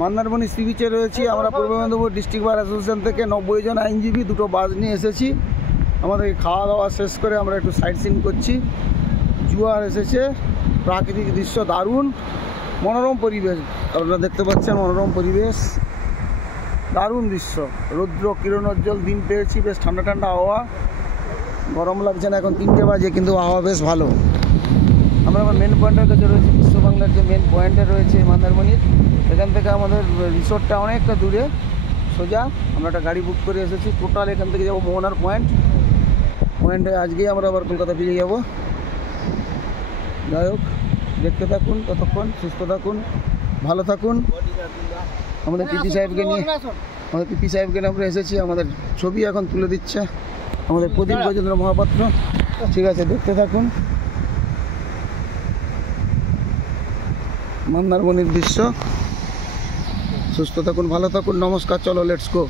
Mandarmani C বিচে রয়েছি আমরা। পূর্ব মেদিনীপুর ডিস্ট্রিক্ট বার অ্যাসোসিয়েশন থেকে 90 জন আইনজীবী, দুটো বাস নিয়ে এসেছি। আমাদের খাওয়া দাওয়া শেষ করে আমরা একটু সাইট সিন করছি। জোয়ার এসেছে, প্রাকৃতিক দৃশ্য দারুণ, মনোরম পরিবেশ। আপনারা দেখতে পাচ্ছেন মনোরম পরিবেশ, দারুণ দৃশ্য। রৌদ্র কিরণোজ্জ্বল দিন পেয়েছি, বেশ ঠান্ডা ঠান্ডা হাওয়া, গরম লাগছে না। এখন 3টে বাজে, কিন্তু হাওয়া বেশ ভালো। আমরা আমার মেন পয়েন্টের কাছে রয়েছে, বিশ্ব বাংলার যে মেন পয়েন্টে রয়েছে মন্দারমণির। এখান থেকে আমাদের রিসোর্টটা অনেকটা দূরে, সোজা আমরা একটা গাড়ি বুক করে এসেছি। টোটাল এখান থেকে যাবো মোহনার পয়েন্টে। আজকেই আমরা আবার কলকাতা ফিরে যাব। যাই হোক, দেখতে থাকুন, ততক্ষণ সুস্থ থাকুন, ভালো থাকুন। আমাদের পিপি সাহেবকে নিয়ে আমরা এসেছি। আমাদের ছবি এখন তুলে দিচ্ছে আমাদের প্রদীপ গজেন্দ্র মহাপাত্র। ঠিক আছে, দেখতে থাকুন মন্দারমণির দৃশ্য। সুস্থ থাকুন, ভালো থাকুন, নমস্কার। চলো, লেটস গো।